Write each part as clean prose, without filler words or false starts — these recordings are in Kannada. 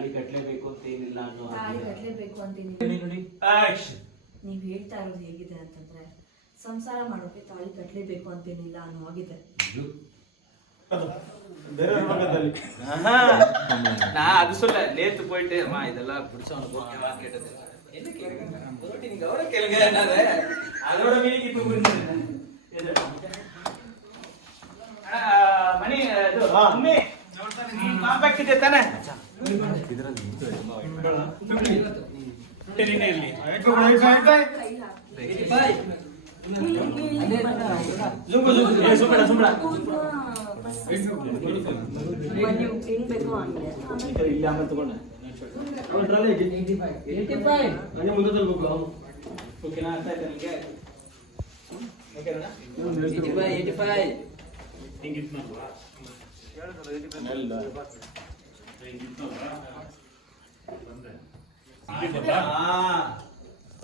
ತಾಳಿ ಕಟ್ಲೇಬೇಕು ಅಂತ ಏನಿಲ್ಲ ಅನ್ನೋ ತಾಳಿ ಕಟ್ಲೇಬೇಕು ಅಂತೀನಿ. ನೀವ್ ಹೇಳ್ತಾ ಇರೋದು ಹೇಗಿದೆ ಅಂತಂದ್ರೆ ಸಂಸಾರ ಮಾಡೋಕೆ ತಾಳಿ ಕಟ್ಲೇಬೇಕು ಅಂತೇನಿಲ್ಲ ಅನ್ನೋ ಆಗಿದೆ. நான் அது சொல்ல நேத்து போயிட்டு அம்மா இதெல்லாம் பிடிச்சவனுக்கு ஓகேவா கேட்டது என்ன கேளுங்க நீங்க அவரை கேளுங்க என்னது அதோட மீனிங் இப்ப புரிஞ்சது ಮನಿ ಇದು ಅಮ್ಮಿ ನೋಡ್ತಾನೆ ನೀ ಕಾಂಪ್ಯಾಕ್ಟ್ ಇದೆ ತಾನೆ ಇದರಲ್ಲಿ ನೀನೇ ಇಲ್ಲಿ ಇಲ್ಲಿ ಆಮೇಲೆ ತಗೊಂಡ ಮುಂದೆ ತಗೋಬೇಕು ಓಕೆನಾ ಅರ್ಥ ಆಯ್ತಾ ನಿಮಗೆ ಓಕೆನಾ 85 ಹಿಂಗಿತ್ನಲ್ವಾ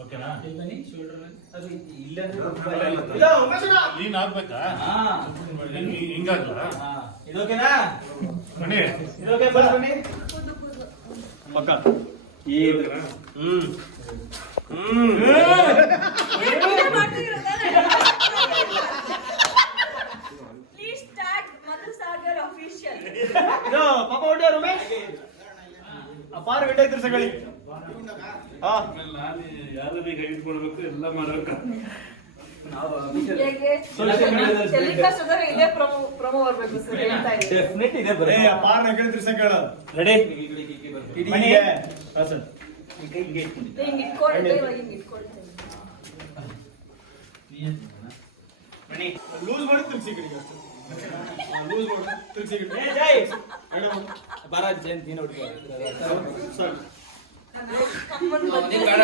ಓಕೆನಾ ಬನ್ನಿ ಶೋಲ್ಡರ್ ಅದು ಇಲ್ಲ ಲೀನ್ ಆಗ್ಬೇಕಾ ಹಿಂಗಾಗಲ್ಲ ಇದು ಓಕೆನಾ ಬನ್ನಿ ಇದು ಓಕೆ ಬನ್ನಿ ಪಕ್ಕ ಇದು Please start Madhusagar official. ಇದು ಪಾಪ ಹೊಡಿಯೋ ರಮೇಶ್ ಅಪಾರ ವಿಡಿಯೋ ತಿರ್ಸಗಳಿ ಹಾ ನಾನು ಯಾರು ಕೈ ಇಟ್ಕೊಳ್ಬೇಕು ಎಲ್ಲ ಮಾಡ್ಬೇಕು ಇದೇ ಪ್ರಮೋ ಬರ್ಬೇಕು ಸರ್ ಹೇಳ್ತಾ ಇದ್ದೀನಿ. ಡೆಫಿನೆಟ್ ಇದೆ ಬರೇ ಅಪಾರ ನಗರ ತಿರ್ಸಗಳ ರೆಡಿ ಮನಿ ಹಾ ಸರ್ ಈ ಕೈ ಹಿಂಗೆ ಇಟ್ಕೊಂಡು ಹಿಂಗ್ ಇಟ್ಕೊಳ್ತೇವೆ ಇವಾಗ ಹಿಂಗ್ ಇಟ್ಕೊಳ್ತೇವೆ. ಮಣಿ ಲೂಸ್ ಮಾಡಿ ತಿರ್ಸಿ ಕಡೆಗೆ ಅಷ್ಟೇ ಲೂಸ್ ಮಾಡಿ ತಿರ್ಸಿ ಏ ಜೈ ಮೇಡಮ್ ಬರ ಜಯಂತಿ ನೋಡ್ಕೋ ಸರ್ ಕಮ್ಮನ್ ಬಂದಿದೆ.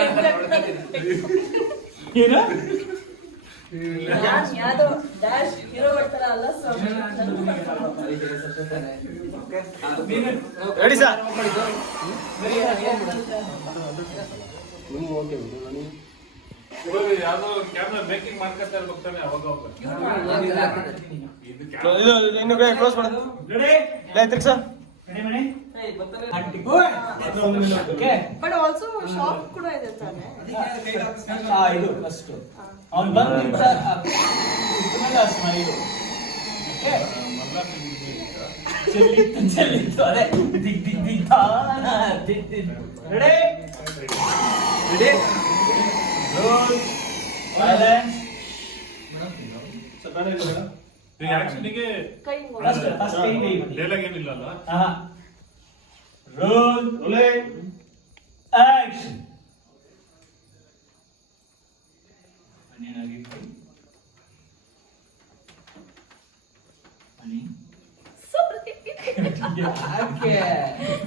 ಏನು ನಾನ್ ಯಾವ್ದೋ ಡ್ಯಾಶ್ ಹೀರೋ ಬರ್ತಾರ ಅಲ್ಲ ಸರ್. ರೆಡಿ ಸರ್ ಯಾವ್ದೋ ಕ್ಯಾಮ್ರಾ ಮೇಕಿಂಗ್ ಮಾಡ್ಕೊತಾ ಇರ್ಬೇಕಾನೆ ಅವಾಗ ಇದು ಇನ್ನು ಕ್ಲೋಸ್ ಮಾಡು ರೆಡಿ ಲೈ ತಿರ್ಸ ರೆಡಿ ಮಣಿ ಓಕೆ ಬಟ್ ಆಲ್ಸೋ ಶಾಪ್ ಕೂಡ ಇದೆ ತಾನೆ. ಇದು ಫಸ್ಟ್ ಅವನು ಬಂದು ಸ್ಮೈಲು ಚೆಲ್ಲಿತ್ತು ಅದೇ ದಿಗ್ ದಿಗ್ ದಿಗ್ ತಾನ ರೆಡಿ ರೆಡಿ ರೋಲ್ ಸೈಲೆನ್ಸ್ ಈ ಆಕ್ಷನ್ಗೆ ಕೈ ಫಸ್ಟ್ ಕೈ ಡೈಲಾಗ್ ಏನಿಲ್ಲ ಅಲ್ಲ ರೋಲ್ ರೋಲಿಂಗ್ ಆಕ್ಷನ್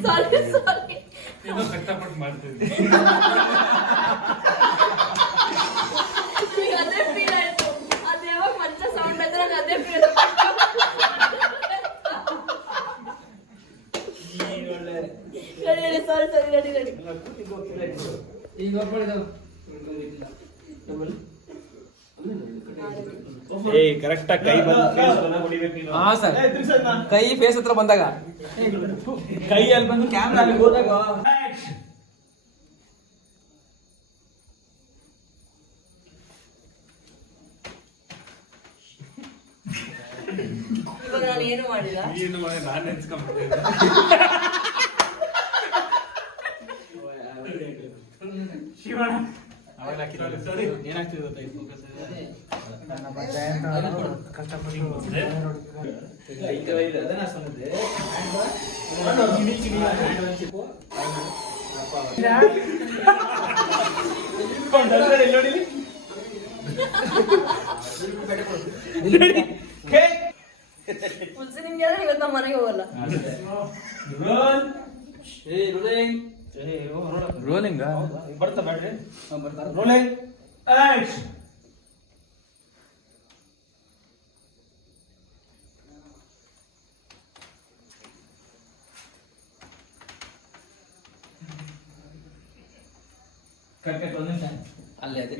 ಸಾರಿ ಏನೋ ಕಷ್ಟಪಟ್ಟು ಮಾಡ್ತಿದ್ದೆ ಅದೇ ಫೀಲ್ ಆಯ್ತು. ಅದು ಯಾವಾಗ ಮಂಚ ಸೌಂಡ್ ಆಯ್ತು ನಂಗೆ ಅದೇ ಫೀಲ್ ಸಾರಿ ರೆಡಿ ರೆಡಿ. ಏ ಕರೆಕ್ಟ್ ಆಗಿ ಕೈ ಬಂದು ಫೇಸ್ ಅನ್ನ ಹೊಡಿಬೇಕು ನೀನು. ಹಾ ಸರ್. ಏ ತಿರ್ಸಣ್ಣ. ಕೈ ಫೇಸ್ ಹತ್ರ ಬಂದಾಗ ಕೈ ಅಲ್ಲಿ ಬಂದು ಕ್ಯಾಮೆರಾ ಅಲ್ಲಿ ಹೋದಾಗ ಆಕ್ಷನ್ ಇವಾಗ ನಾನು ಏನು ಮಾಡಿಲ್ಲ. ಏನು ಮಾಡಿ ನಾನು ನೆನ್ಸ್ಕೊಂಡ್ಬಿಟ್ಟಿದ್ದೆ ಶಿವಣ್ಣ ಅವಾಗ ಹಾಕಿದ್ರೆ ಸರಿ ಏನಾಗ್ತಿದೆ ಗೊತ್ತಾ ಈ ಫೋಕಸ್ ಅದನ್ನ ಸೊನ್ನದೆ ಮುನ್ಸಿ ನಿಮ್ಗೆ ಇವತ್ತು ನಮ್ಮ ಮನೆಗೆ ಹೋಗಲ್ಲ. ರೋಲಿಂಗ್ ಬರ್ತಾ ಬ್ಯಾಡ್ರಿ ರೋಲಿಂಗ್ ಆಕ್ಷನ್ ಕಟ್ ಒಂದು ನಿಮಿಷ ಅಲ್ಲೇ ಅದೇ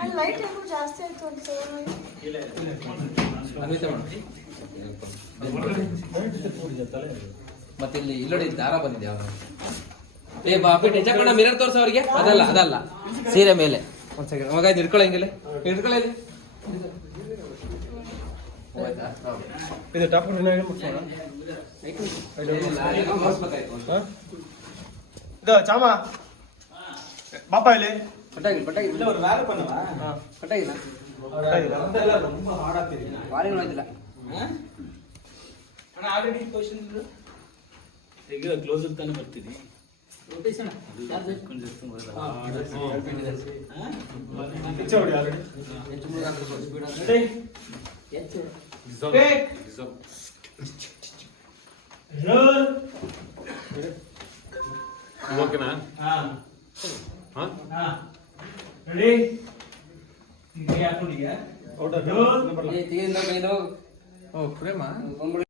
ಅಲ್ಲಿ ಲೈಟ್ ಯಾಕೋ ಜಾಸ್ತಿ ಆಯ್ತು ಅಂತ ಅನ್ವಿತ ಮಾಡಿ ಮತ್ತೆ ಇಲ್ಲಿ ಇಲ್ಲೋಡಿ ದಾರ ಬಂದಿದೆ ಅವ್ರು ಏ ಬಾಪಿ ಟೆಚಕಣ್ಣ ಮಿರರ್ ತೋರ್ಸ ಅವ್ರಿಗೆ ಅದಲ್ಲ ಸೀರೆ ಮೇಲೆ ಒಂದ್ ಸೆಕೆಂಡ್ ಮಗ ಇದು ಹಿಡ್ಕೊಳ್ಳೋ ಹಿಂಗಿಲ್ಲ ಹಿಡ್ಕೊಳ್ಳಿ ಇಲ್ಲಿ. ಹೋಯ್ತಾ? ಇದು ಟಾಪ್ ಮುಗಿಸೋಣ. ಹಾ? ಇದು ಚಾಮ ಬಾಪ ಇಲ್ಲಿ ಪಟಾಗಿಲ್ಲ இல்ல ஒரு வேலை பண்ணவா ಪಟಾಗಿಲ್ಲ அதெல்லாம் ரொம்ப ஹார்டா தெரியும் ವಾಲಿಗಳು ಹೋಯ್ತಿಲ್ಲ ಅಣ್ಣ ಆಲ್ರೆಡಿ ಕ್ವೆಶ್ಚನ್ ಈಗ ಕ್ಲೋಸ್ ತಾನೆ ಬರ್ತೀನಿ ರೊಟೇಷನ್ ಪಿಚ್ಚ ಹೊಡಿ ಆಲ್ರೆಡಿ ರೋಲ್ ಓಕೆನಾ? ಹಾ ಹಾ? ಹಾ ರೆಡಿ ಈಗ ಹಾಕೊಂಡಿದ್ಯಾ ಔಟ್ ರೋಲ್ ಏ ತೆಗೆಯಿಂದ ಕೈದು ಓ ಪ್ರೇಮ ಬಂದ್ಬಿಡಿ